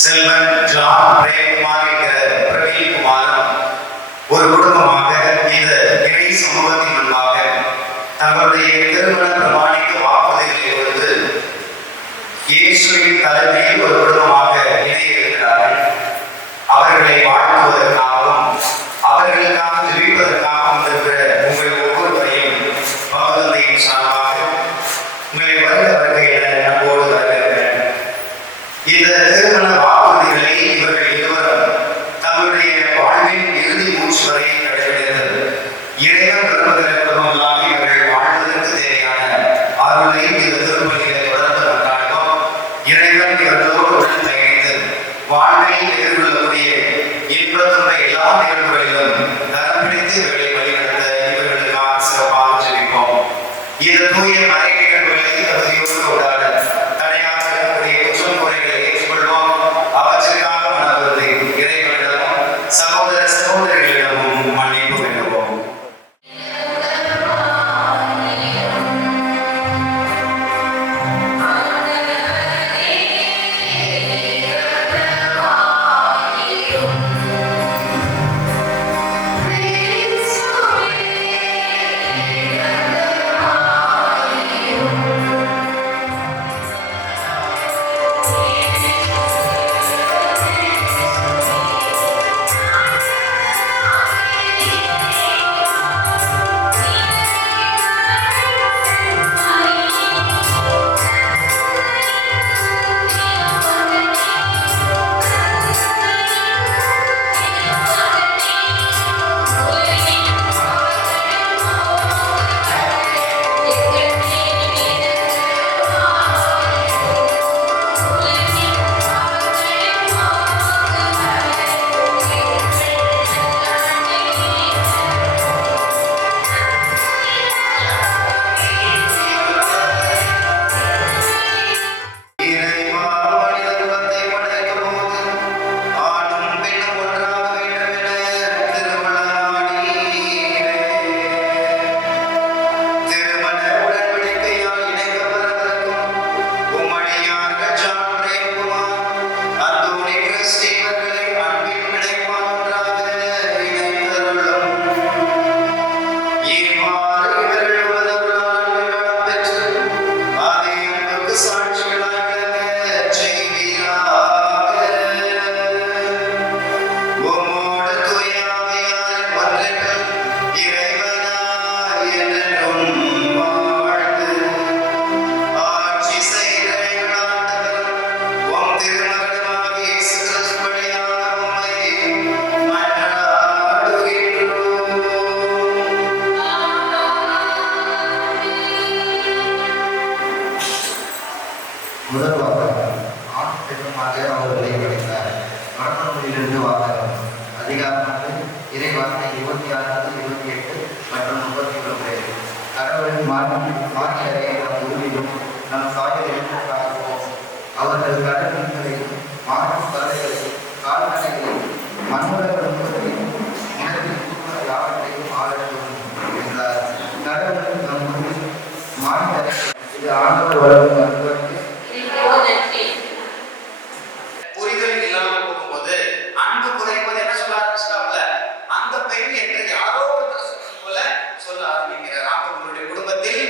Selvan John Premkumar என்கிற பிரவீன் குமாரும் ஒரு குடும்பமாக இந்த இறை சமூகத்தின் முன்பாக தங்களுடைய திருமண பிரமாணிக்க வாக்குறுதிகளை கொடுத்து இயேசுவின் தலைமையில் ஒரு குடும்பமாக இணைய இருக்கிறார்கள். அவர்களை வாழ்த்துவதற்காகவும் அவர்களுக்காக ஜெபிப்பதற்காகவும் இருக்கிற உங்கள் ஒவ்வொருவரையும் பகவந்தையின் சார்பாக உங்களை வருக என நம்போடு வரவேற்கிறேன். இந்த திருமண வாக்குறுதிகளை இவர்கள் இருவரும் தங்களுடைய வாழ்வின் இறுதி மூச்சு வரை கடைபிடித்தது. இறைவன் விரும்புகிற குடும்பங்களாக இவர்கள் வாழ்வதற்கு தேவையான அருளை இந்த திருப்பலிகளை தொடர்ந்து கொண்டாடுவோம். இறைவன் இவர்களோடு உடன் பயணித்து வாழ்வில் எதிர்கொள்ளக்கூடிய இன்பத்துள்ள எல்லா நிகழ்வுகளிலும் தரம் பிடித்து இவர்களை வழிநடத்த இவர்களுக்காக சிறப்பாக ஜெபிப்போம். இந்த தூய மறை நிகழ்வுகளை தகுதியோடு கொண்டாட தடையாக இருக்கக்கூடிய குற்றம் குறைகளை ஏற்றுக்கொள்வோம். அவற்றுக்காக மனவருந்தி இறைவனிடமும் சகோதர சகோதரிகளிடமும் மன்னிப்பு வேண்டுவோம். முதல் வாசகம் ஆண் பெண்ணுமாக அவர்களை படைத்தார். மரபுகளிலிருந்து வாசகம் அதிகாரம் இறைவார்த்தை 26-28 மற்றும் 31. கடவுளின் மாநிலரை நம் உருவிலும் நம் சாயலிலும் காப்போம். அவர்கள் கடல் மீன்களையும் மாற்றும் தலைகளையும் கால்நடைகளையும் மண்ணுலக உண்மைகளையும் நிலத்தில் தூக்குற யாவற்றையும் ஆளட்டும் என்றார். கடவுள் நம் உருவிலும் மாநிலரை இது ஆண்டவர் வளர்க்கும் அன்பருக்கு புரிதல் இல்லாமல் போகும்போது அன்பு குறைப்பது என்ன சொல்ல ஆரம்பிச்சிட்டாப்ல, அந்த பெண் என்று யாரோ ஒருத்தர் சொல்றது போல சொல்ல ஆரம்பிக்கிறார். அப்ப உங்களுடைய குடும்பத்தில்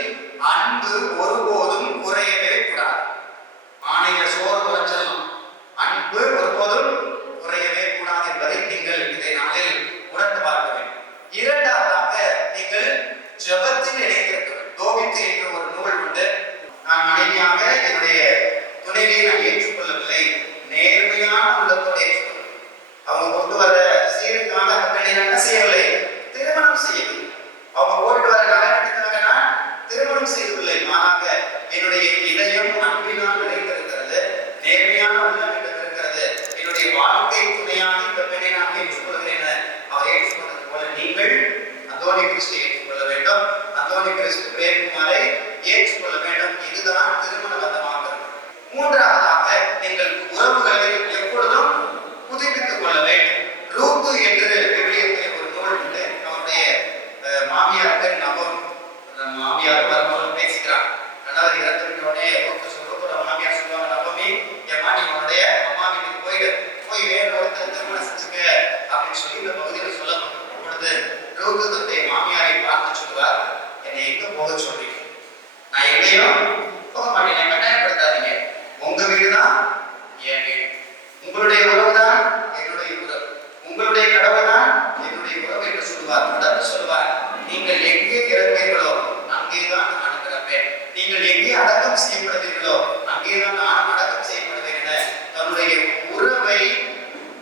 அன்பு ஒருபோதும் குறையவே கூடாது. ஆணைய சோறு குறைச்சலும் அன்பு ஒருபோதும் குறையவே கூடாது என்பதை நீங்கள் இதை நாளில் உணர்ந்து பார்க்க வேண்டும். இரண்டாவதாக நீங்கள் ஜெபத்தில் இணைந்திருக்க வேண்டும். தோபித்து என்ற ஒரு நூல் உண்டு. நான் மனைவியாக என்னுடைய துணைவியை நான் ஏற்றுக்கொள்ளவில்லை, நேர்மையான உள்ளத்தோடு ஏற்றுக்கொள்ள. அவங்க கொண்டு வர சீருக்காக என்ன செய்யவில்லை, திருமணம் செய்யவில்லை. அவங்க போட்டு வர நலத்திற்காக நான் திருமணம் செய்யவில்லை. மாறாக என்னுடைய இதயம் அன்பினால் நிறைந்திருக்கிறது, நேர்மையான உள்ளம் இருக்கிறது. என்னுடைய வாழ்க்கை துணையாக இந்த பெண்ணை நான் ஏற்றுக்கொள்கிறேன். அவர் ஏற்றுக்கொண்டது போல நீங்கள் அந்தோனி கிறிஸ்து ஏற்றுக்கொள்ள வேண்டும். அந்தோனி கிறிஸ்து பிரேம்குமாரை ஏற்றுக்கொள்ள வேண்டும். இதுதான் திருமண பந்தமாகிறது. மூன்றாவதாக நீங்கள் உறவுகளை எப்பொழுதும் புதுப்பித்துக் கொள்ள வேண்டும். ரூத்து என்று விவிலியத்தில் ஒரு நூல் உண்டு. அவருடைய மாமியார் பேர் நபம். மாமியார் மருமகள் பேசிக்கிறார். ரெண்டாவது இறந்து விட்டோடனே ரூத்து சொல்றதோட மாமியார் சொல்லுவாங்க, நபமி என் மாட்டி உன்னுடைய அம்மா வீட்டுக்கு போய் வேற ஒருத்தர் திருமணம் செஞ்சுக்க அப்படின்னு சொல்லி இந்த பகுதியில் சொல்லப்படும் பொழுது ரூத்து தன்னுடைய மாமியாரை பார்த்து சொல்லுவார், என்னை எங்க போக சொல்றீங்க? நான் எங்கேயும் போக மாட்டேன், கட்டாயப்படுத்தாதீங்க. உங்க வீடுதான் என் வீடு, உங்களுடைய உறவு தான் என்னுடைய உறவு, உங்களுடைய கடவுள் தான் என்னுடைய உறவு என்று சொல்லுவார். தொடர்ந்து சொல்லுவார், நீங்கள் எங்கே இறப்பீர்களோ அங்கேதான் நான் இறப்பேன், நீங்கள் எங்கே அடக்கம் செய்யப்படுவீர்களோ அங்கேதான் நான் அடக்கம் செய்யப்படுவேன் என தன்னுடைய உறவை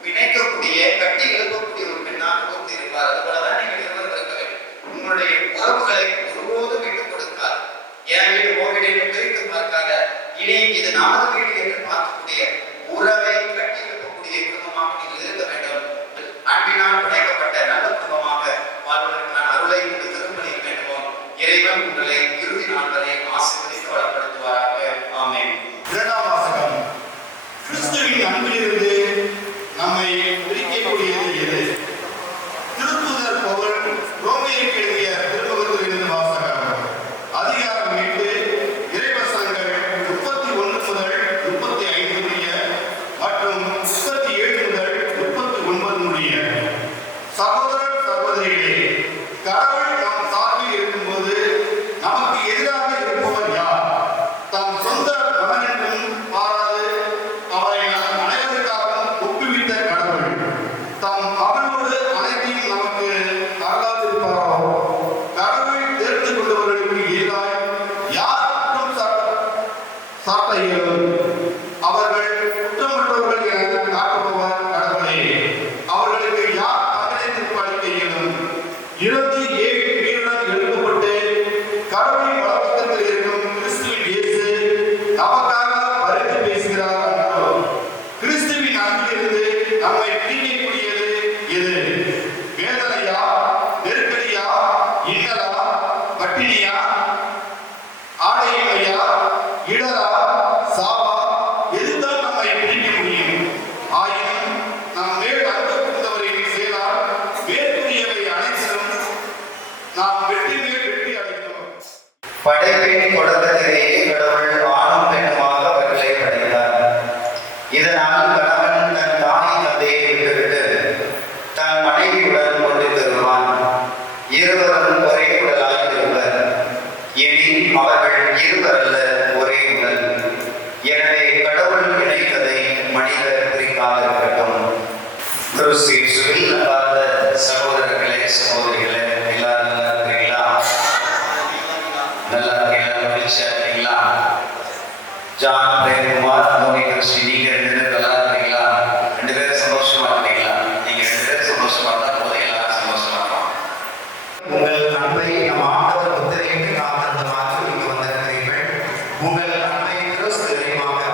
பிணைக்கக்கூடிய கட்டி எழுப்பக்கூடிய ஒரு பெண்ணாக கூர்ந்து இருப்பார். அதுபோலதான் நீங்கள் இருவரும் இருக்க வேண்டும். உங்களுடைய உறவுகளை ஒருபோதும் விட்டுக் கொடுக்காது. என் வீடு உன் வீடு என்று பிரித்து பார்க்காத, இனி இது நமது வீடு என்று பார்க்கக்கூடிய உறவை கட்டி எழுப்பக்கூடிய குடும்பமாக நீங்கள் இருக்க வேண்டும். அன்பினால் பிணைக்கப்பட்ட நல்ல குடும்பமாக வாழ்வதற்கான அருளை உங்களுக்கு திருப்பணிக்க வேண்டும். இறைவன் உங்களை இறுதி நாள் வரை ஆசீர்வதித்து வளப்படுத்துவாராக. ஆமென். இரண்டாம் வாசகம் கிறிஸ்துவின் அன்பிலிருந்து நம்மை பிரிக்கக்கூடியது எது? திருத்தூதர் பவுல் ரோமையருக்கு எழுதிய திருமுகத்திலிருந்து வாசகம் அதிகாரம் 8 இறைவசனங்கள் 31 முதல் 35 முடிய மற்றும் 37 முதல் 39 முடிய. சகோதரர் சகோதரிகளே, கடவுள் நம் சார்பில் இருக்கும்போது நமக்கு எதிராக இருப்பவர் யார்? தம் சொந்த மகனென்றும் பாராது அவரை நம் அனைவருக்காகவும் ஒப்புவித்த கடவுள் தம் மகனோடு அனைத்தையும் நமக்கு தரலாதிருப்பாரோ? கடவுள் தேர்ந்து கொண்டவர்களுக்கு எதிராய் யார் குற்றம் சாட்ட இயலும்? அவர்கள் குற்றமற்றவர்கள் என காட்டுபவர் கடவுளே. அவர்களுக்கு யார் தண்டனை தீர்ப்பு அளிக்க இயலும்? இறந்து உயிருடன் எழுப்பப்பட்டு கடவுளின் வழக்கத்தில் இருக்கும் கிறிஸ்துவின் இயேசு நமக்காக பரிந்து பேசுகிறார் என்றோ? கிறிஸ்துவின் அன்பிலிருந்து நம்மை பிரிக்கக்கூடியது எது? வேதனையா, நெருக்கடியா, இன்னலா, பட்டினியா, ஆடையின்மையா, இடரா, சாவா, எதுதான் நம்மை பிரிக்க முடியும்? ஆயினும் நம் மேல் அன்பு கொண்டவரின் செயலால் மேற்கூறியவை அனைத்திலும் நாம் வெற்றி மேல் வெற்றி அடைகிறோம். படைப்பின் தொடக்கத்திலேயே கடவுள் ஆணும் பெண்ணுமாக அவர்களை படைத்தார். இதனால் கணவன் தன் தாய் தந்தையை விட்டுவிட்டு தன் மனைவியுடன் கொண்டு பெறுவான். இருவரும் ஒரே உடலாய் இருவர். இனி அவர்கள் இருவரல்ல, ஒரே உடல். எனவே கடவுள் இணைத்ததை மனிதர் பிரிக்காதிருக்கட்டும். கிறிஸ்துவில் அல்லாத சகோதரர்களே, சகோதரிகளே, எல்லாரும் நல்லா இருக்கிறீங்களா? நல்லா இருக்கீங்களா? மகிழ்ச்சியா இருக்கீங்களா? ஜான் பிரேம்குமார், அந்தோனி கிறிஸ்து, நீங்க 2 பேரும் நல்லா இருக்கிறீங்களா? 2 பேரும் சந்தோஷமா இருக்கீங்களா? நீங்க 2 பேரும் சந்தோஷமா இருந்தா போதும், எல்லாரும் சந்தோஷமா இருப்பாங்க. உங்கள் அன்பை நம் ஆண்டவர் முத்திரையிட்டு காத்திருந்த மாதிரி இங்கு வந்திருக்கிறீர்கள். உங்கள் அன்பை கிறிஸ்து நிறைவாக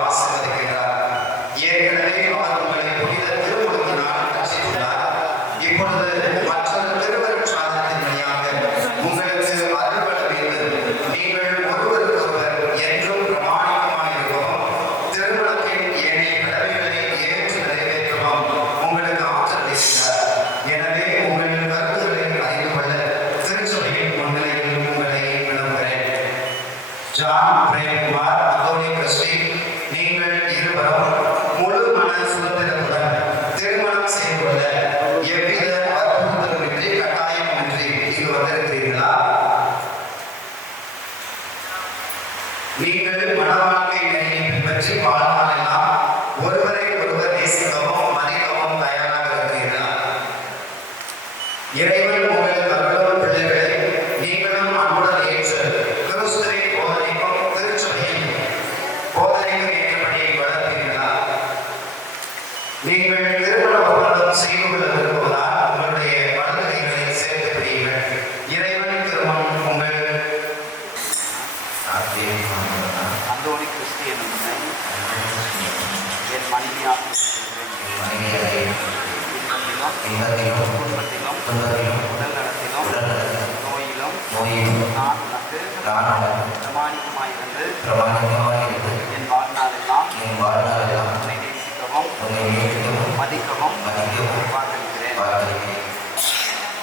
இன்பத்திலும் துன்பத்திலும் துன்பத்திலும் உடல் நலத்திலும் உடல்நலத்திலும் நோயிலும் நோயிலும் நான் உனக்கு நான் பிரமாணிகமாயிருந்து பிரமாணிகமாயிருந்து என் வாழ்நாளெல்லாம் என் வாழ்நாளெல்லாம் உன்னை நேசிக்கவும் உன்னை நேசிக்கவும் மதிக்கவும் மதிக்கவும் வாக்களிக்கிறேன். வாழ்த்துகிறேன்.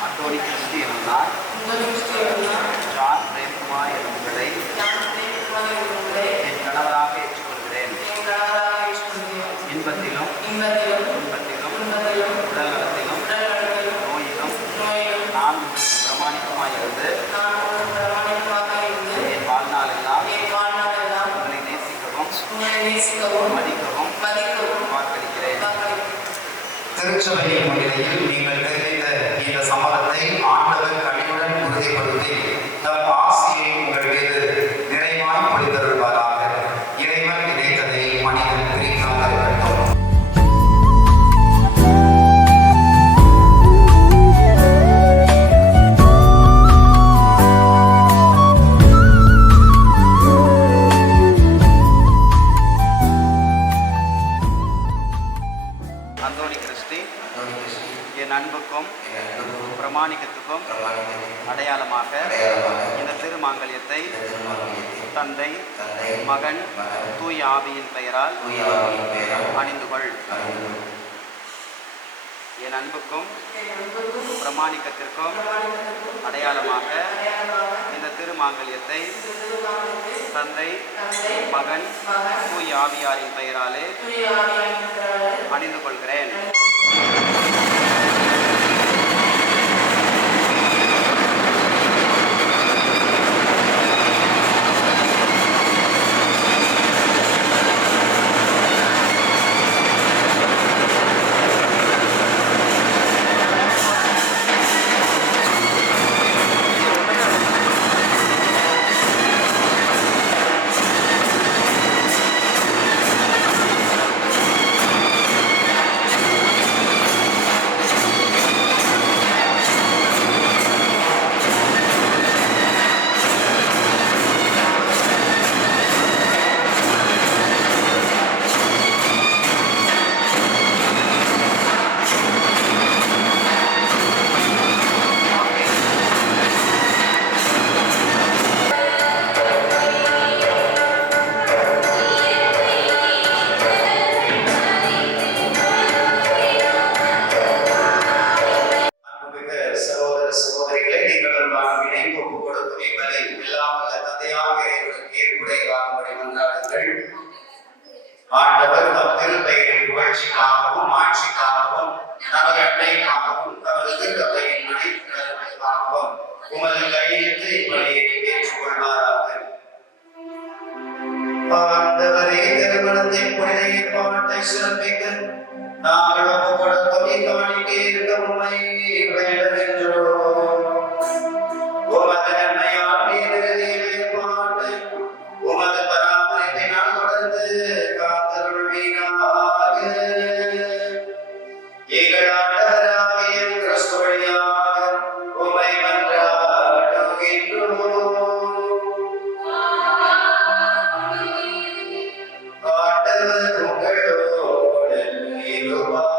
அந்தோணி கிறிஸ்து எனும் ஜான் பிரேம்குமார் எனும் உங்களை என் கணவராக ஏற்றுக்கொள்கிறேன். இன்பத்திலும் துன்பத்திலும் உடல் நலத்திலும் நோயிலும் நான் உங்களுக்கு பிரமாணிகமாயிருந்து என் வாழ்நாளெல்லாம் உங்களை நேசிக்கவும் மதிக்கவும் வாக்களிக்கிறேன். திருச்சபையின் முன்னிலையில் நீங்கள் தெரிவித்த இந்த சம்மதத்தை ஆண்டவர் கனிவுடன் உறுதிப்படுத்தி தம் ஆசியை உங்கள் மீது நிறைவாய் பொழிந்தருள்வாராக. இறைவன் இணைத்ததை மனிதன் பிரிக்காமல் இருக்கட்டும். அந்தோணி கிறிஸ்து அந்தோணி கிறிஸ்து என் அன்புக்கும் என் அன்புக்கும் பிரமாணிக்கத்துக்கும் பிரமாணிக்கத்துக்கும் அடையாளமாக அடையாளமாக இந்த திருமாங்கல்யத்தை இந்த திருமாங்கல்யத்தை தந்தை தந்தை மகன் மகன் தூய ஆவியின் பெயரால் தூய ஆவியின் பெயரால் அணிந்து கொள். அணிந்து கொள். என் அன்புக்கும் பிரமாணிக்கத்திற்கும் அடையாளமாக இந்த திருமாங்கல்யத்தை தந்தை மகன் தூய ஆவியாரின் பெயராலே அணிந்து கொள்கிறேன். அன்புமிக்க சகோதர சகோதரிகளை, நீங்களும் நான் இணைந்து ஒப்புக் கொடுக்கும் இவரை எல்லாம் வல்ல தந்தையாக இறைவனுக்கு ஏற்புடையதாகும்படி மன்றாடுங்கள். ஆண்டவர் தம் திருப்பெயரின் புகழ்ச்சிக்காகவும் ஆட்சிக்காகவும் நமது அன்னைக்காகவும் தமது திருப்பையின் அனைத்துக்காகவும் உமது கையெழுத்து இப்படியை ஏற்றுக்கொள்வாராக. ஆண்டவரே, திருமணத்தின் புனித ஏற்பாட்டை சிறப்பிக்க நாங்கள் ஒப்புக் கொடுக்கும் இக்காணிக்கை இருக்க உம்மை வேண்டுகின்றோம். உமது நன்மையால் நீரிழிய ஏற்பாட்டை உமது பராமரிப்பினால் தொடர்ந்து காத்தருள்வீராக. எங்கள் ஆண்டவராகிய கிறிஸ்து வழியாக உம்மை மன்றாடுகின்றோம். ஆண்டவர் உங்களோடு இருப்பாராக.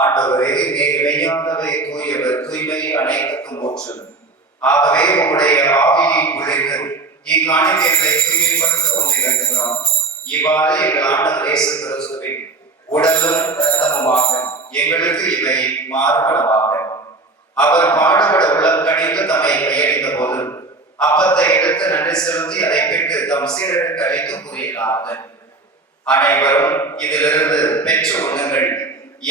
ஆண்டவரே, நீர் மெய்யாகவே தூயவர், தூய்மை அனைத்துக்கும் ஊற்று. ஆகவே உம்முடைய ஆவியை பொழிந்து இக்காணிக்கைகளை தூய்மைப்படுத்த உம்மை வேண்டுகிறோம். இவ்வாறு எங்கள் ஆண்டவர் இயேசு கிறிஸ்துவின் உடலும் இரத்தமுமாக எங்களுக்கு இவை மாறுபடவாக. அவர் பாடுபட உள்ளம் கணிந்து தம்மை கையளித்த போது அப்பத்தை எடுத்து நன்றி செலுத்தி அதை பெற்று தம் சீடருக்கு அளித்து கூறினார்கள், அனைவரும் இதிலிருந்து பெற்று உண்ணுங்கள்,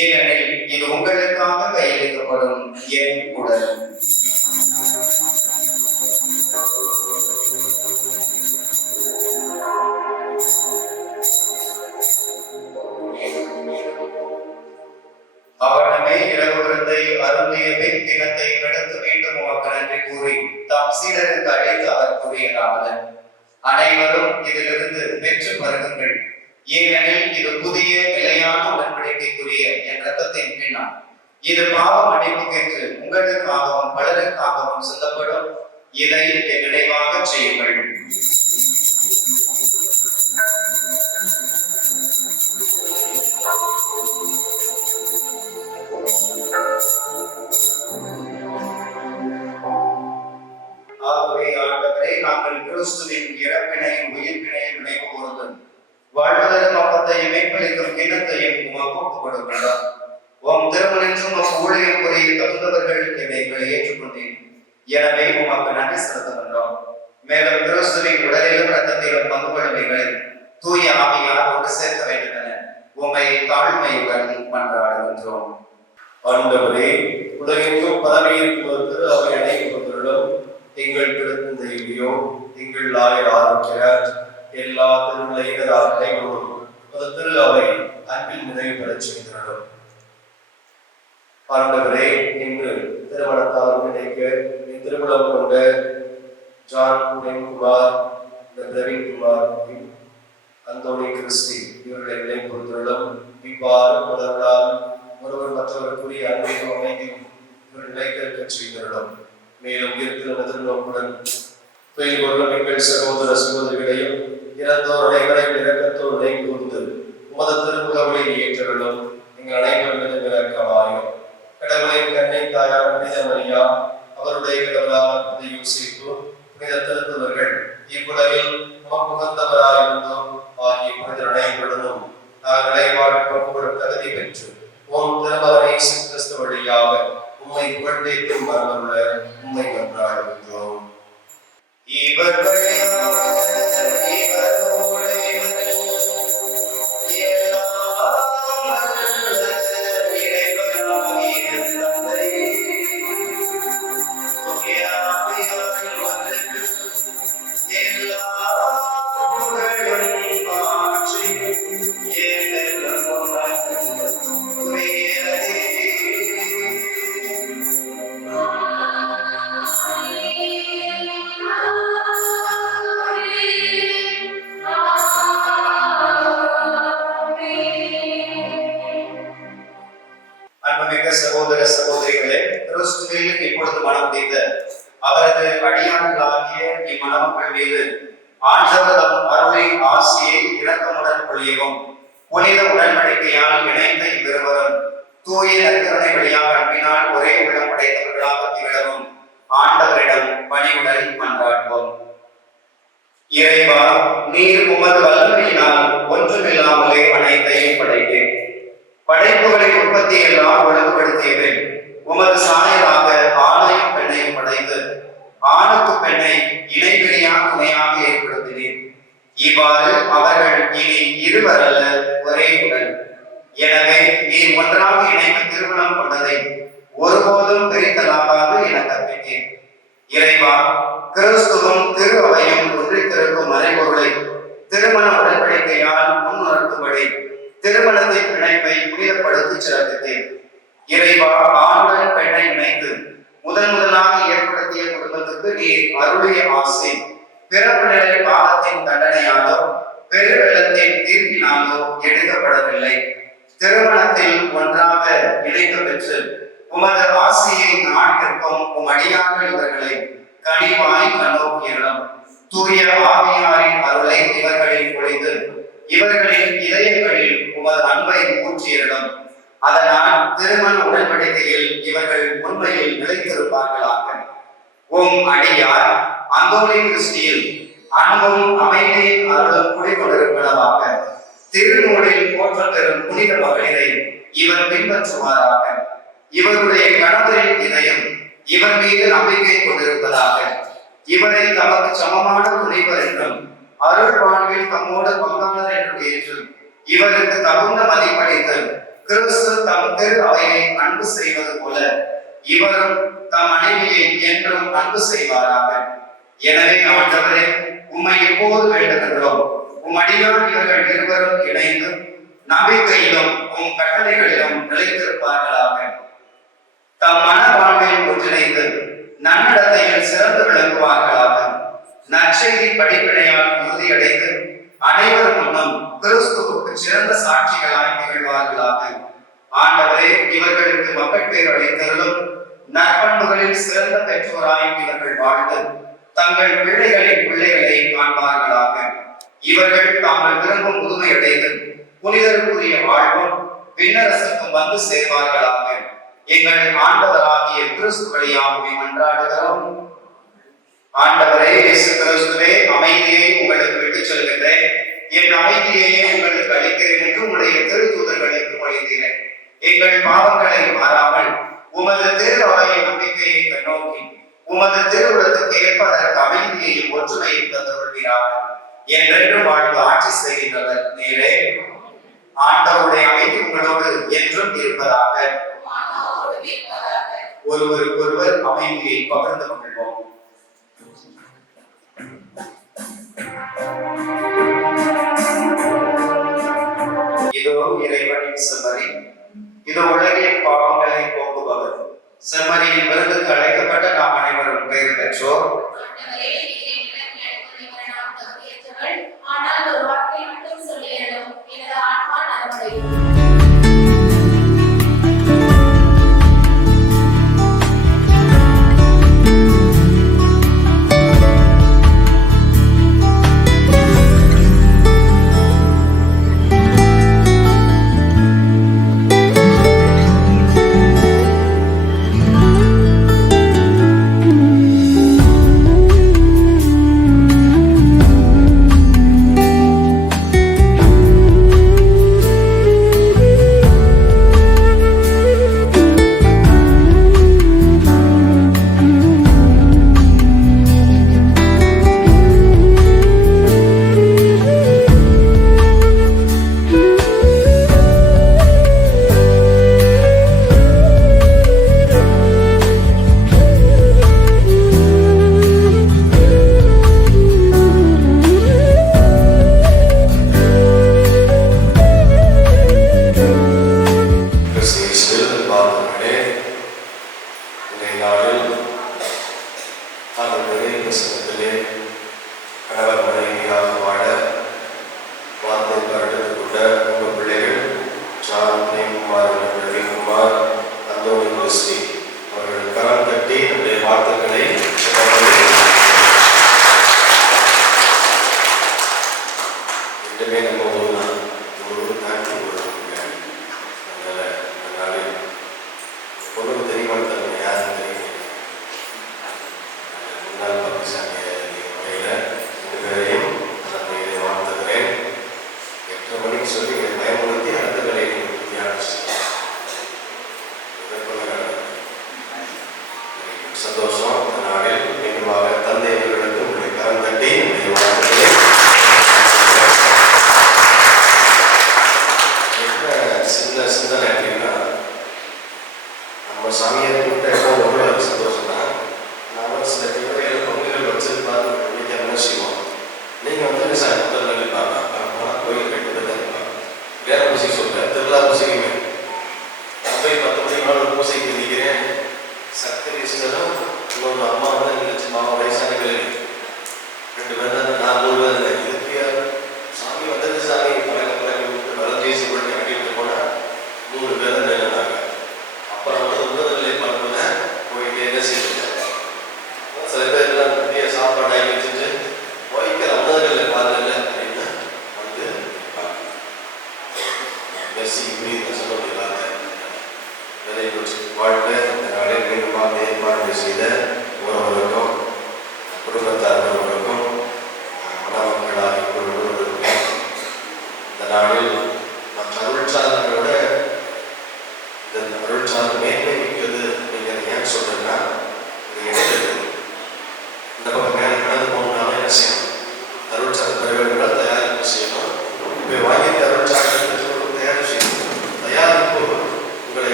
ஏனெனில் இது உங்களுக்காக கையளிக்கப்படும் என் உடல். அவனமே இரவு விருந்தை அருந்திய பின் தினத்தை கடத்த வேண்டும் உமக்கு நன்றி கூறி தாம் சீடருக்கு அழைத்து அவர் கூறியதாவது, அனைவரும் இதிலிருந்து பெற்று பருகுங்கள், ஏனெனில் இது புதிய நிலையான உடன்படிக்கைக்குரிய என் இரத்தத்தின் கிண்ணம். இது பாவ மன்னிப்புக்கென்று உங்களுக்காகவும் பலருக்காகவும் சொல்லப்படும். இதை என் நினைவாக செய்யுங்கள். நாங்கள் கிறிஸ்துவின் இறப்பினையும் உயிர்ப்பினையும் நினைவு கூர்ந்து வாழ்வதற்கு அப்பத்தையும் மீட்பளிக்கும் கிண்ணத்தையும் உமக்கு ஒப்புக் கொடுக்கின்றோம். உம் திருமணம் ஊழியம் புரிய தகுந்தவர்கள் இவைகளை ஏற்றுக்கொண்டேன். எனவே உமக்கு நன்றி செலுத்துகின்றோம். மேலும் கிறிஸ்துவின் உடலிலும் ரத்தத்திலும் பங்கு கொள்ளைகளை தூய ஆவியார் ஒன்று சேர்க்க வேண்டும் என உம்மை தாழ்மையுடன் மன்றாடுகின்றோம். ஆண்டவரே, உலகெங்கும் பதவியிருக்கும் திரு அவை அனைவரும் எங்கள் திருத்தந்தையோ எங்கள் ஆயர் ஆரோக்கியர் எல்லா திருநிலையினராக அனைவரும் திரு அவை அன்பில் நிறைவு பெறச் செய்கிறோம். ஆண்டவரே, இன்று திருமணத்தால் கிடைக்க திருமணம் கொண்ட John Kumar, Praveen Kumar, Anthony Christy இவர்களை நினைப்பொழுதும் இவ்வாறு முதலால் ஒருவர் மற்றவருக்குரிய அன்பையும் அமைதியும் இவர்கள் நிலைத்திருக்க செய்கிறோம். மேலும் இருக்கிற எதிர்நோக்குடன் தொழில் கொள்ளும் எங்கள் சகோதர சகோதரிகளையும் இறந்தோர் அனைவரையும் இறக்கத்தோர் நிலை கூர்ந்து உமது திருமுகவலை ஏற்றவர்களும் எங்கள் அனைவரும் இறக்கமாயும் கடவுளின் கண்ணை தாயார் புனித மரியா, அவருடைய கடவுளான யோசிப்பு, புனித திருத்துவர்கள் இவ்வுலகில் உகந்தவராயிருந்தோம் ஆகிய புனித அனைவருடனும் நாங்கள் வாழ்க்கை தகுதி பெற்று உம் திருமகனை கிறிஸ்து வழியாக உம்மை புகழ்ந்தேற்றும் மரபுள்ள உம்மை கொண்டாடுகின்றோம். சகோதர சகோதரிகளே, கிறிஸ்துவில் இப்பொழுது மனம் முடிந்த அவரது அடியார்களாகிய இம்மணமக்கள் மீது ஆண்டவர் தம் அருளின் ஆசியை இரக்கமுடன் பொழியவும் புனித உடன்படிக்கையால் இணைந்த இவ்விருவரும் தூய நற்கருணை வழியாக அன்பினால் ஒரே உள்ளம் படைத்தவர்களாக திகழவும் ஆண்டவரிடம் பணிவுடன் மன்றாடுவோம். இறைவா, நீர் உமது வல்லமையினால் ஒன்றுமில்லாமலே அனைத்தையும் படைத்தேன். படைப்புகளின் உற்பத்தி எல்லாம் ஒழுங்குபடுத்தியவை. உமது சாயலாக ஆணையும் பெண்ணையும் படைத்து ஆணுக்கு பெண்ணை இணைபிரியா துணையாக ஏற்படுத்தினேன். இவ்வாறு அவர்கள் இனி இருவர் அல்ல, ஒரே உடல். எனவே நீர் ஒன்றாக இணைந்து திருமணம் கொண்டதை ஒருபோதும் பிரித்தலாகாது என கற்பித்தேன். இறைவா, கிறிஸ்துவும் திரு அவையும் ஒன்றித்திருக்கும் மறைபொருளை திருமண உடன்படிக்கையால் முன்னுணர்த்தும்படி திருமணத்தின் பிணைப்பை புனிதப்படுத்தி சிறப்பித்தேன். இறைவா, ஆணுடன் பெண்ணை இணைத்து முதலாக ஏற்படுத்திய குடும்பத்துக்கு நீர் அருளிய ஆசை பிறப்பு நிலை பாவத்தின் தண்டனையாலோ பெருவெள்ளத்தின் தீர்ப்பினாலோ எடுக்கப்படவில்லை. திருமணத்தில் ஒன்றாக இணைக்க பெற்று உமது ஆசையை நாட்டிற்கும் உம் அடியார்கள் இவர்களை கனிவாய் கண்ணோக்கியலும் தூய ஆவியாரின் அருளை இவர்களில் பொழிந்து இவர்களின் இதயங்களில் உமது அன்பை ஊற்றியலும். அதனால் திருமண உடன்படிக்கையில் இவர்கள் உண்மையில் நிலைத்திருப்பார்களாக. உம் அடியார் அந்தோனி கிறிஸ்டியில் அன்பும் அமைதியின் அருளும் குடிகொண்டிருப்பதாக திருநூலில் போற்ற பெறும் புனித மகளிரை இவர் பின்பற்றுவாராக. இவருடைய கணவரின் இதயம் இவர் மீது நம்பிக்கை கொண்டிருப்பதாக. இவரை தமக்கு சமமான துணைவர் என்றும் அருள் வாழ்வில் தம்மோடு பங்காளர் என்று ஏற்று இவருக்கு தகுந்த மதிப்பளித்தல் கிறிஸ்து தம் திரு அவையை அன்பு செய்வது போல இவரும் தம் மனைவியை என்றும் அன்பு செய்வாராக. எனவே ஆண்டவரே, உம்மை எப்போது வேண்டுகின்றோம். உம் அடியார் இவர்கள் இருவரும் இணைந்து நம்பிக்கையிலும் உம் கட்டளைகளிலும் நிலைத்திருப்பார்களாக. தம் மன வாழ்வில் ஒன்றிணைந்து நன்னடத்தையில் சிறந்து விளங்குவார்களாக. நற்செய்தி படிப்பினையால் உறுதியடைந்து அனைவரும் முன்னும் கிறிஸ்துவுக்கு சிறந்த சாட்சிகளாய் திகழ்வார்களாக. ஆண்டவரே, இவர்களுக்கு மக்கள் பேர் அளித்தருளும். நற்பண்புகளில் சிறந்த பெற்றோராய் இவர்கள் வாழ்ந்து தங்கள் பிள்ளைகளின் பிள்ளைகளை காண்பார்களாக. இவர்கள் தாங்கள் விரும்பும் முதுமை அடைந்து புனிதருக்குரிய வாழ்வும் விண்ணரசுக்கும் வந்து சேர்வார்களாக. எங்கள் ஆண்டவராகிய கிறிஸ்து வழியாகவே மன்றாடுகிறோம். ஆண்டவரே இயேசு கிறிஸ்துவே, அமைதியை உங்களுக்கு விட்டுச் செல்கின்றேன், என் அமைதியையே உங்களுக்கு அளிக்கிறேன் என்று உம்முடைய திருத்தூதர்களுக்கு மொழிந்தீரேன். எங்கள் பாவங்களை மாறாமல் உமது திரு ஆய நம்பிக்கையை கண்ணோக்கி உமது திருவுளத்துக்கு ஏற்பதற்கு அமைதியையும் ஒற்றுமையும் தந்தருள்வீராக. என்றென்றும் வாழ்வு ஆட்சி செய்கின்றவர் நீரே. ஆண்டவருடைய அமைதி உங்களோடு என்றும் இருப்பதாக. ஒருவருக்கொருவர் அமைதியை பகிர்ந்து கொள்வோம். இதோ இறைவனின் செம்மறி, இதோ உலகின் பாவங்களை போக்குபவர். செம்மறியின் விருந்துக்கு அழைக்கப்பட்ட நாம் அனைவரும் பெயர் பெற்றோர். ஆனால் ஒரு வார்த்தை மட்டும் சொல்லியதும் எனது ஆன்மா நலமடையும்.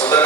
சொந்த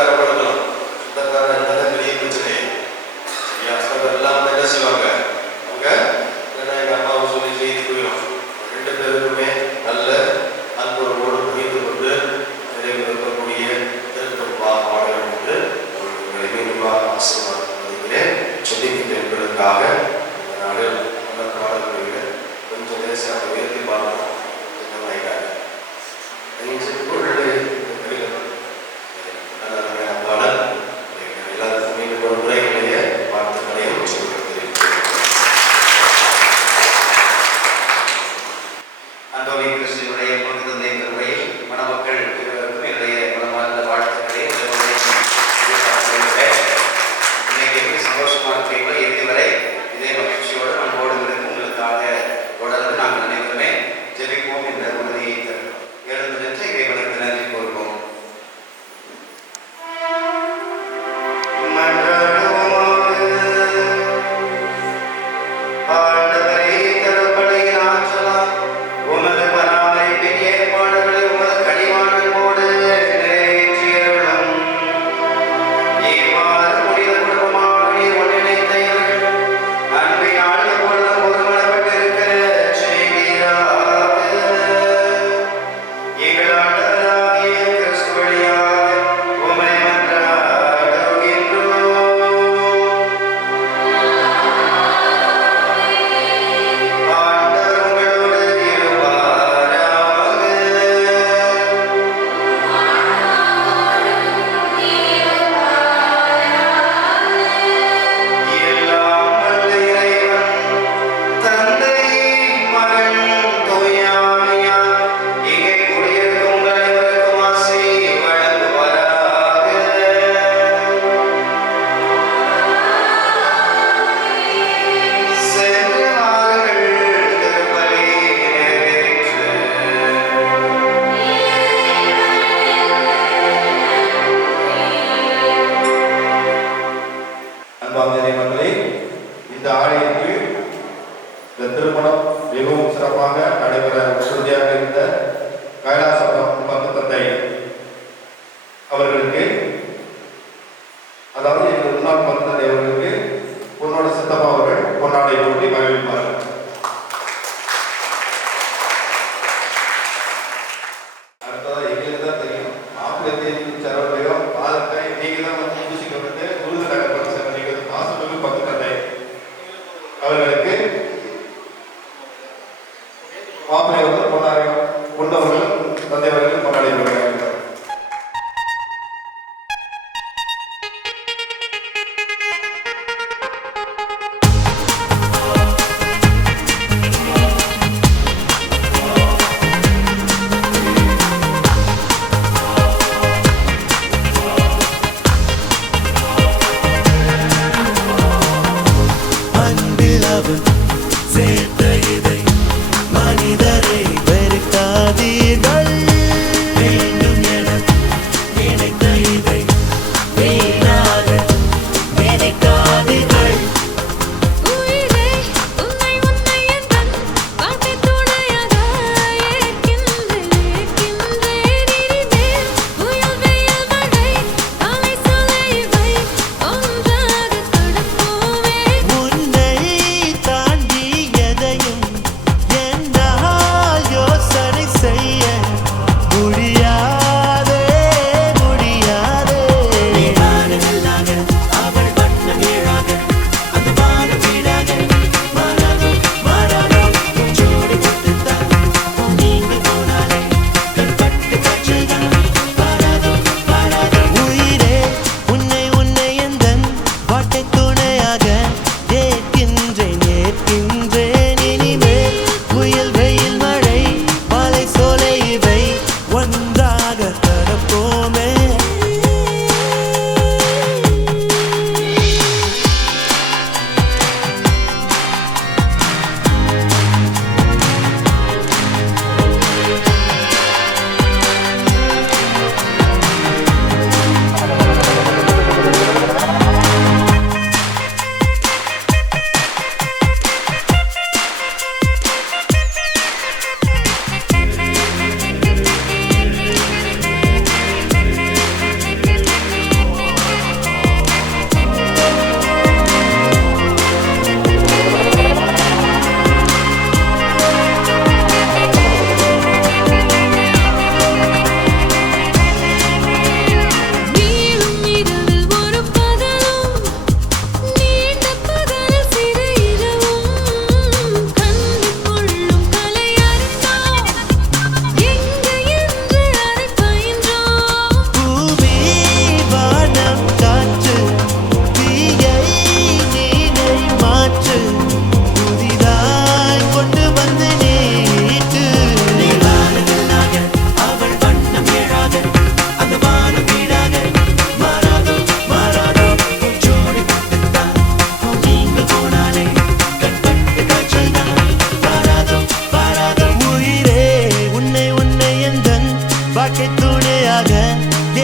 வாழ்க்கை துணையாக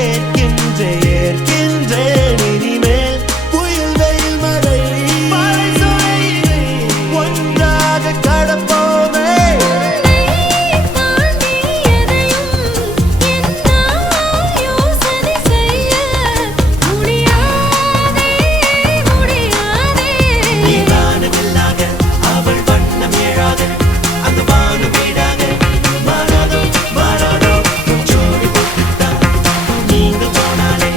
ஏற்கின்றேன் இனிமேல் புயல் வெயில் மழை ஒன்றாக கடப்போமே. அவள் வண்ணம் ஏழாக அந்த வானு வீடாக மாறாதோ மாறாதோ ஜோடி போட்டுட்டா நீங்க போனாலே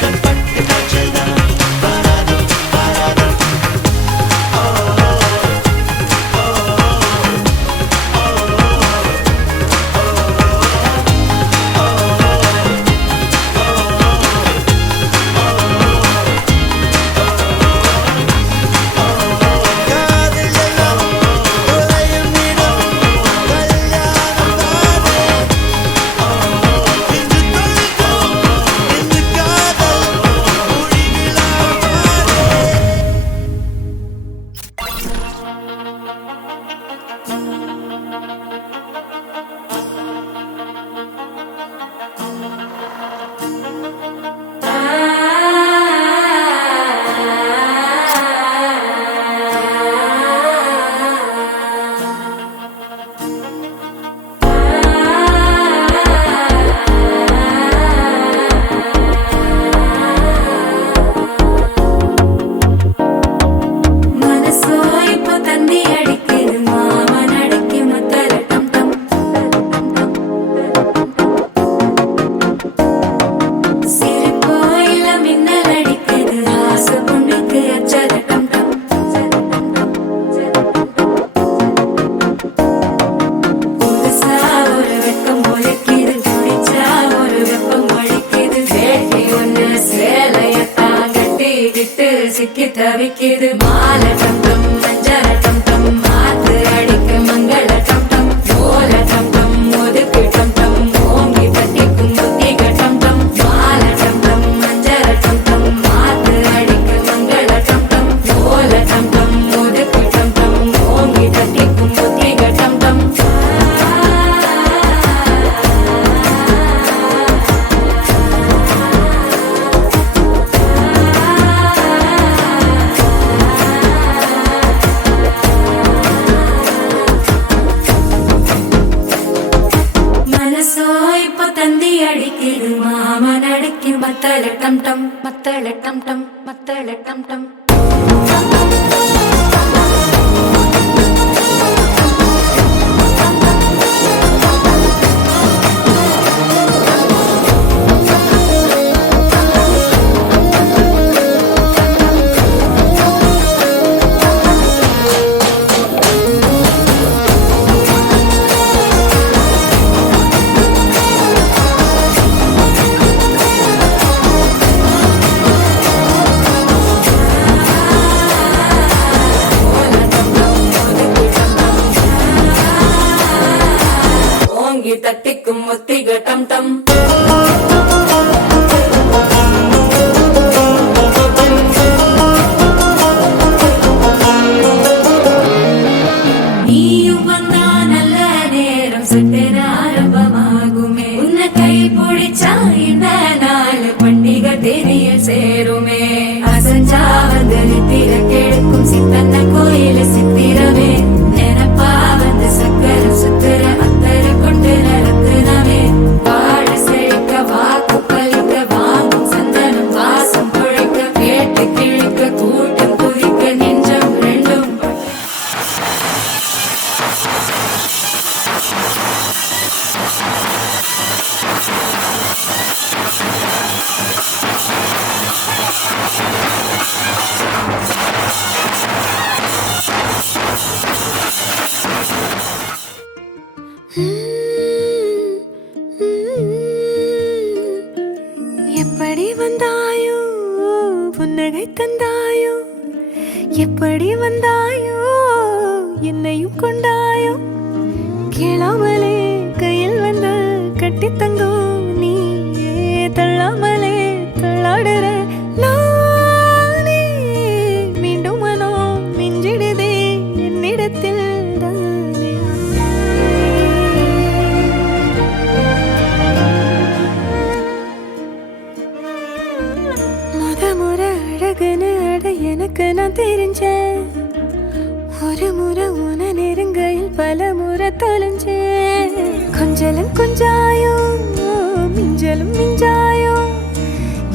கண்பட்டு காய்ச்சல் தான் மாறாதோ மாறாதோ. காதல் எல்லாம் தொலையும் இடம் கல்யாணம் தானே. இன்று தொலைக்கும் இந்த காதல் முடிவிலாமானே. மனசோ இப்போ தண்ணி அடிக்குது மாமன் அடிக்கு மத்தல டம் டம். சிரிப்போ இல்ல மின்னல் அடிக்குது ஆசை பொண்ணுக்கு அச்சத டம் டம். புதுசா ஒரு வெக்கம் முளைக்குது குடிச்சா ஒரு வெப்பம் ஒழிக்குது வேட்டி ஒண்ணு சேலையத்தான் கட்டிக்கிட்டு சிக்கி தவிக்குது மாலை டம் டம் மஞ்சள டம் டம் மாத்து அடிக்க மங்கள டம் டம் ஓல டம் டம் ஒதுக்கு டம் டம் ஓங்கி தட்டிக்கும் புத்திக டம் டம் மாலை டம் டம் மஞ்சள டம் டம் மாத்து அடிக்க மங்கள டம் டம் ஓல டம் டம் ஒதுக்கு டம் டம் ஓங்கி தட்டிக்கும் புத்திக டம் டம். மனசோ இப்போ தந்தி அடிக்குது மாமன் அடிக்கு மத்தள டம் டம் மத்தள டம் டம் மத்தள டம் டம். ஓங்கி தட்டிக்கும் முத்திக டம் டம். நீயும் வந்தா நல்ல நேரம் சட்டென ஆரம்பமாகுமே உன்னை கை பிடிச்சா இந்த நாள் பண்டிகை தேதியில் சேருமே அசஞ்சா வந்து நித்திர கெடுக்கும் சித்தன்ன கோயில சித்திரமே நினப்பா வந்து சக்கர சுத்திர அத்தர கொண்டு நடத்துனவே வாழ செழிக்க வாக்கு பலிக்க வாங்கும் சந்தனம் வாசம் பொழைக்க கேட்டு கிழிக்க கூட்டம் குதிக்க நெஞ்சம் ரெண்டும் எப்படி வந்தாயோ புன்னகை தந்தாயோ எப்படி வந்தாயோ என்னையும் கொண்டாயோ கேளாமலே கையில் வந்த கட்டி தங்கோ நீ தள்ளாமலே தள்ளாடுற நானே மீண்டும் மனோ மிஞ்சிடுதே என்னிடத்தில் தானே. கொஞ்சலும் கொஞ்சாயோ மிஞ்சலும் மிஞ்சாயோ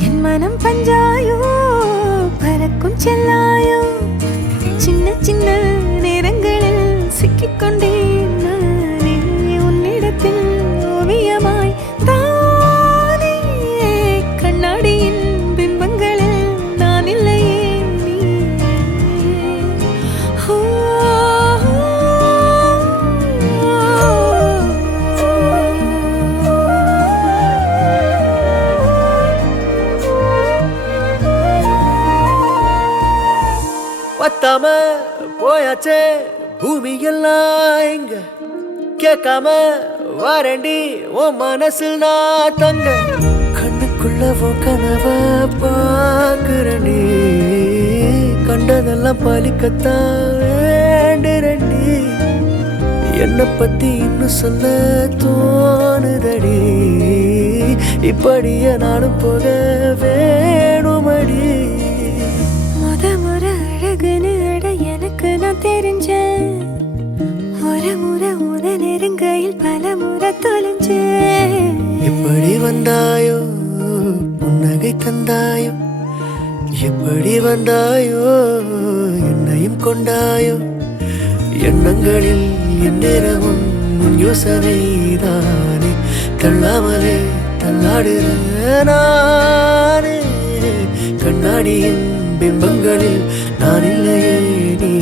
என் மனம் பஞ்சாயோ பறக்கும் செல்லாயோ சின்ன சின்ன நேரங்களில் சிக்கிக்கொண்டேன் நானே உன்னிடத்தில் ஓவியமாய் தானே கண்ணாடியின் பிம்பங்களில் நான் இல்லையே நீ பத்தாம போயாச்சே பூமி எல்லாம் இங்க கேட்காம வாரண்டி உன் மனசில் நான் தங்க கண்ணுக்குள்ள உன் கனவ பாக்குறண்டி கண்டதெல்லாம் பலிக்கத்தான் வேண்டுரண்டி என்னை பத்தி இன்னும் சொல்ல தோணுதடி இப்படியே நானும் போக வேணுமடி முறை அழகுன்னு அட எனக்கு நான் தெரிஞ்சேன் ஒரு முறை உத நெருங்கையில் பல முறை தொலைஞ்சேன் எப்படி வந்தாயோ புன்னகை தந்தாயோ எப்படி வந்தாயோ என்னையும் கொண்டாயோ எண்ணங்களில் எந்நேரமும் யோசனைதானே தள்ளாமலே தள்ளாடுற நானே கண்ணாடியின் பிம்பங்களில் நான் இல்லையே நீ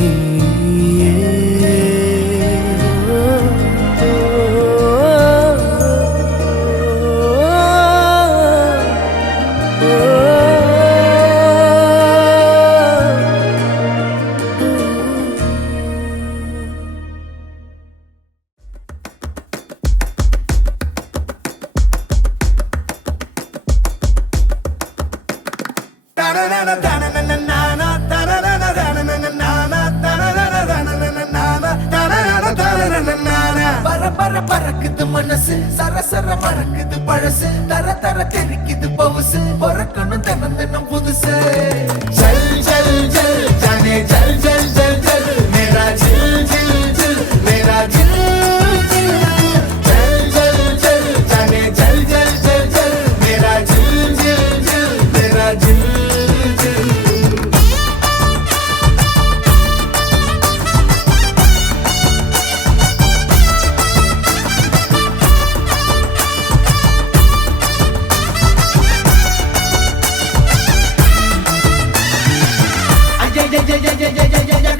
பறக்குது மனசு சரசர மறக்குது பழசு தர தர தெரிக்குது பவுசு பொறக்கணும் தினம் தினம் புதுசு ஜல் ஜல் ஜல் ஜானே ஜல் ஜல் ஜல் ஜல் மேரா ஜில் ஜில் ஜில் மேரா ஜில் ஜில் ஜல் ஜல் ஜல் ஜானே ஜல் ஜல் ஜல் ஜல் மேரா ஜில் ஜில் ஜில் மேரா ஜில் ஜில்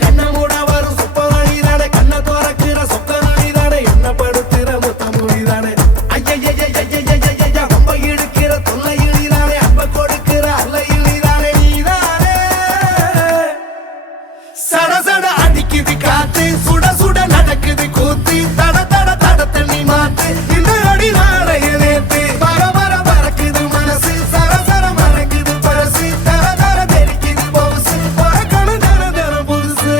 கண்ண மூட வரும் சுப்பவாணி தானே கண்ண துறக்கிற சொக்கராணி தானே என்ன படுத்துற முத்த மொழி தானே ஐயா ரொம்ப இழுக்கிற தொல்லை இழிதானே அன்ப கொடுக்கிற அல்ல இழிதானே நீதானே சட சட அடிக்குது காத்து சுட சுட நடக்குது கூத்து தட தட தடத்தை நீ மாத்து இந்த அடி நாளைய நேத்து வர வர பறக்குது மனசு சர சர மறக்குது பழசு தர தர தெரிக்குது பவுசு பறக்கணும் தர தர புதுசு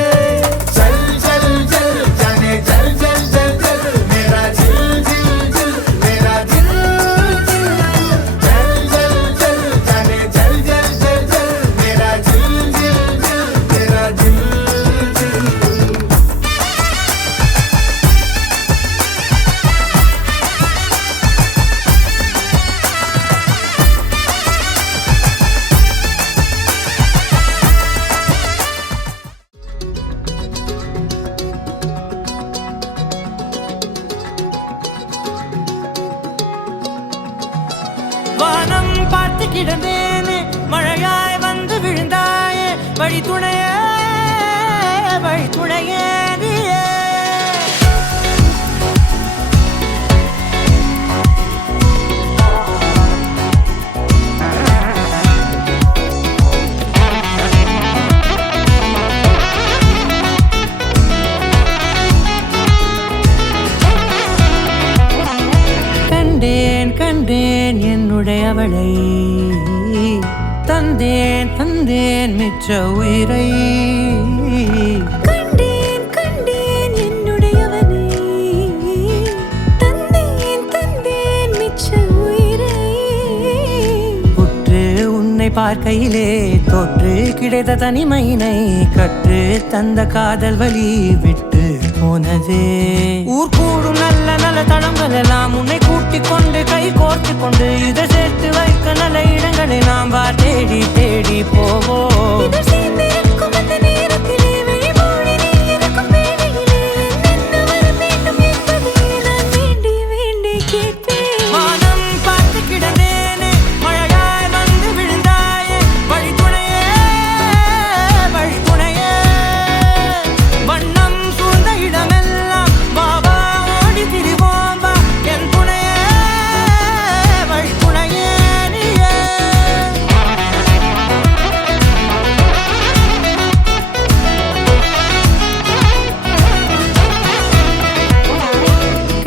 ஜல் ஜல் ஜல் ஜானே ஜல் ஜல் ஜல் ஜல் மேரா ஜில் ஜில் ஜில் மேரா ஜில் ஜில் ஜல் ஜல் ஜல் ஜானே ஜல் ஜல் ஜல் ஜல் மேரா ஜில் ஜில் ஜில் மேரா ஜில் ஜில் வானம் பார்த்து கிடந்தேனே மழையாய் வந்து விழுந்தாயே வழி துணையே நீயே கண்டேன் கண்டேன் என்னுடையவளை தந்தேன் தந்தேன் மிச்ச உயிரை கண்டேன் கண்டேன் என்னுடையவனை தந்தேன் தந்தேன் மிச்ச உயிரை உற்று உன்னை பார்க்கையிலே தொற்று கிடைத்த தனிமையினை கற்று தந்த காதல் வழி விட்டு போனதே ஊர் கூடும் நல்ல நல்ல இல்லாத தளங்கள் எல்லாம் உன்னை கூட்டிக் கொண்டு கை கோர்த்து கொண்டு இதை சேர்த்து வைக்க நல்ல இடங்களை நாம் வா தேடி தேடி போவோம். வானம் பார்த்து கிடந்தேனே, மழையாய் வந்து விழுந்தாயே, வழித்துணையே வழித்துணையே. வண்ணம் சூழ்ந்த இடமெல்லாம் வா வா ஓடி திரிவோம் வா, என் துணையே வழித்துணையே நீயே.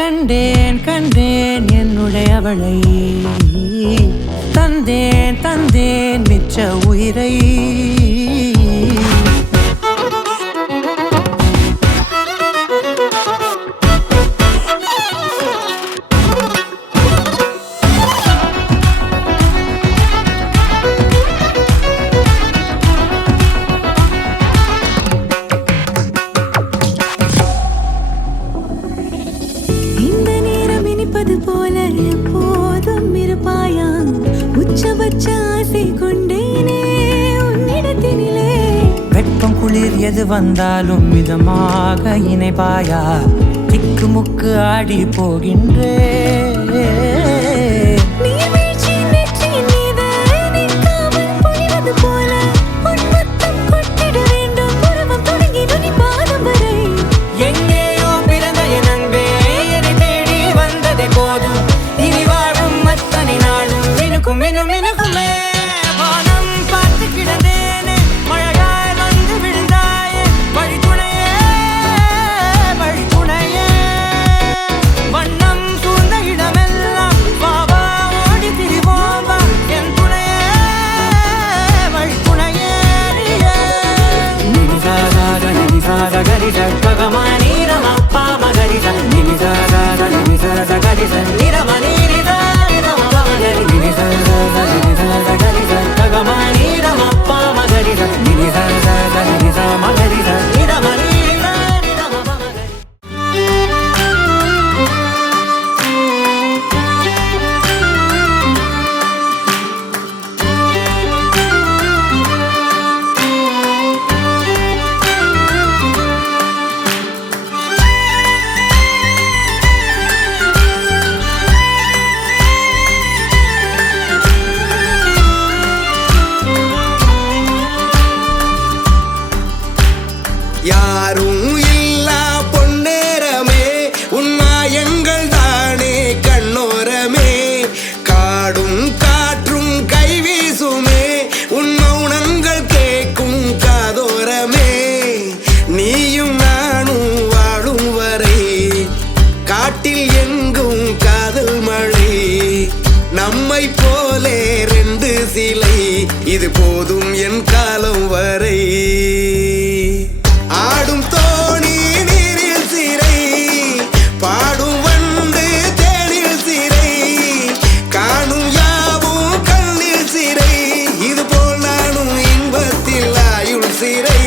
கண்டேன் கண்டேன் என்னுடைய அவளை, தந்தேன் தந்தேன் மிச்ச உயிரை. இந்த நேரம் இனிப்பது போல எப்போதும் இருப்பாயா, உச்சபட்ச ஆசை கொண்டேனே உன்னிடத்தினிலே. வெப்பம் குளிர் எது வந்தாலும் மிதமாக இணைப்பாயா, திக்கு முக்கு ஆடி போகின்றே. நீர்வீழ்ச்சி நெற்றியின் மீது நிற்காமல் பொழிவது போல உன் முத்தம் கொட்டிட வேண்டும், உருவம் தொடங்கி நுனி பாதம் வரை. எங்கேயோ பிறந்த என் அன்பே, என்னை தேடி வந்ததே போதும், இனி வாழும் அத்தனை நாளும் மினுக்கும் மினும் மினுக்குமே. வானம் பார்த்து கிடந்தேனே, மழையாய் வந்து விழுந்தாயே, வழித்துணையே வழித்துணையே. வண்ணம் சூழ்ந்த இடமெல்லாம் வா வா ஓடி திரிவோம் வா, என் துணையே வழித்துணையே நீயே. நினிசாத நினிசாத கரிச ககமானி ரமப்பா மகரிச, நினிசாத நினிசாத கரிச நிரமணி நிதா நிரம மகரி. நினிசாத நினிசாத கரிச ககமானி ரமப்பா மகரிச, நினிசாத நினிசா மகரிச நிரமணி நிதா நிரம மகரி. யாரும் இல்லா பொன்னேரமே, உன்மாயங்கள் தானே கண்ணோரமே. காடும் காற்றும் கைவீசுமே, உன் மௌனங்கள் கேட்கும் காதோரமே. நீயும் நானும் வாழும் வரை காட்டில் எங்கும் காதல் மழை. நம்மை போலே ரெண்டு சிலை, இது போதும் என் காலம் வரை. ஆடும் தோணி நீரில் சிறை, பாடும் வண்டு தேனில் சிறை, காணும் யாவும் கண்ணில் சிறை. இது போல் நானும் இன்பத்தில் ஆயுள் சிறை.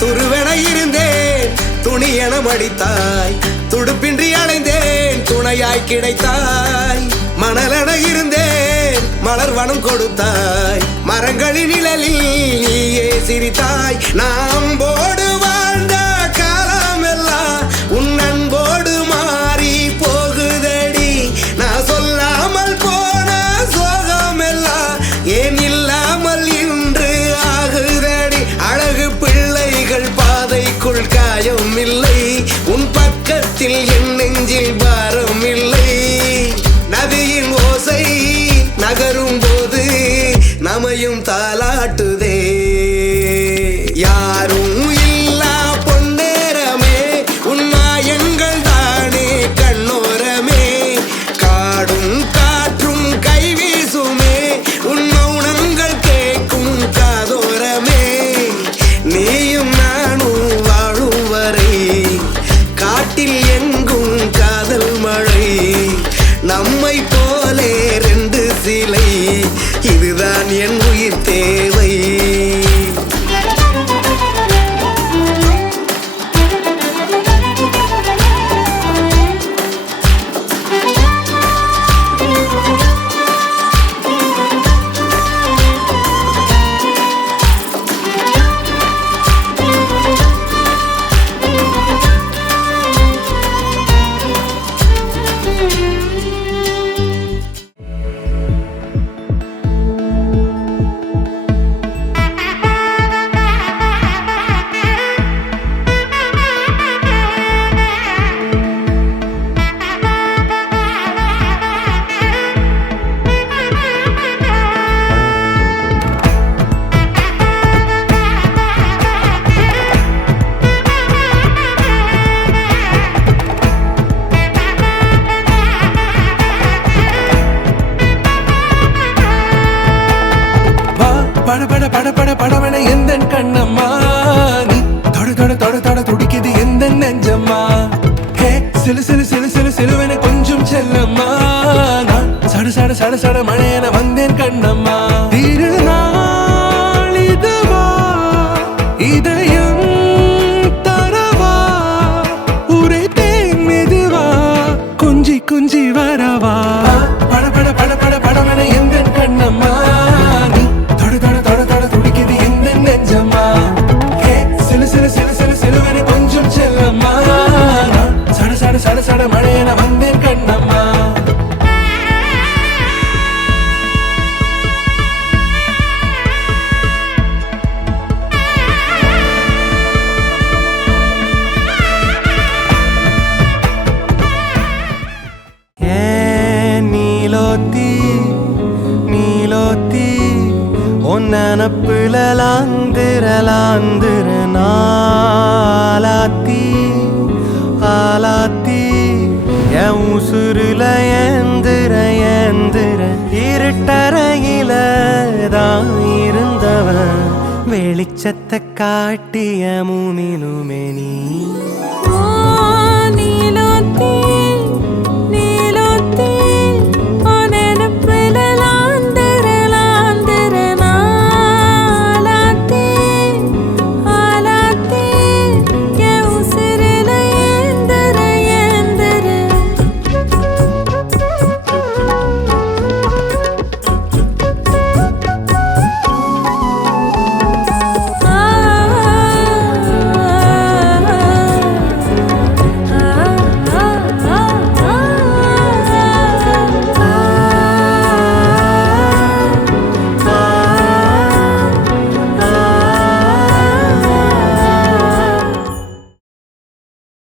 துருவென இருந்தேன் துணியென மடித்தாய், துடுப்பின்றி அடைந்தேன் துணையாய் கிடைத்தாய். மணலென இருந்தேன் மலர்வனம் கொடுத்தாய், மரங்களின் நிழலில் நீயே சிரித்தாய். நாம் போடு வாழ்ந்த காலமெல்லாம் உன் அன்போடு மாறி போகுதடி. நான் சொல்லாமல் போன சோகமெல்லாம் ஏன் இல்லாமல் இன்று ஆகுதடி. அழகு பிள்ளைகள் பாதைக்குள் காயம் இல்லை, உன் பக்கத்தில் என் நெஞ்சில் பாரம் இல்லை. நதியின் ஓசை நகரும் போது நமையும் தாலாட்டுதே. யாரும் இல்லா பொன்னேரமே, உன் மாயங்கள் தானே கண்ணோரமே. போலே ரெண்டு சிலை இதுதான் என் உயிர் தேவை படவன எந்த கண்ணம்மா நீ தொட தொட தொட தொட துடிக்குது எந்த நெஞ்சம்மா ஹே சிலு சிலு சிலு சிலு சிலுவன கொஞ்சம் செல்லம்மா நான் சட சட சட சட மழையன வந்தேன் கண்ணம்மா திருநாள் இதுவா இதயம் தரவா உரைத்தேன் மெதுவா குஞ்சி குஞ்சி வரவா பட பட பட பட படவன எந்த கண்ணம்மா நீ தொட தொட தொட தொட துடிக்குது எந்த நெஞ்சம்மா ஹே சிலு சிலு சிலு சிலு சிலுவன கொஞ்சம் செல்லம்மா நான் சட சட சட சட மழையன வந்தேன் கண்ணம்மா நனப்புல லாந்திர நாளாத்தி ஆலாத்தி என் உசுருல ஏந்திர இருட்டறையில தான் இருந்தவன் வெளிச்சத்தை காட்டிய மூமினுமே நீ நீலோத்தி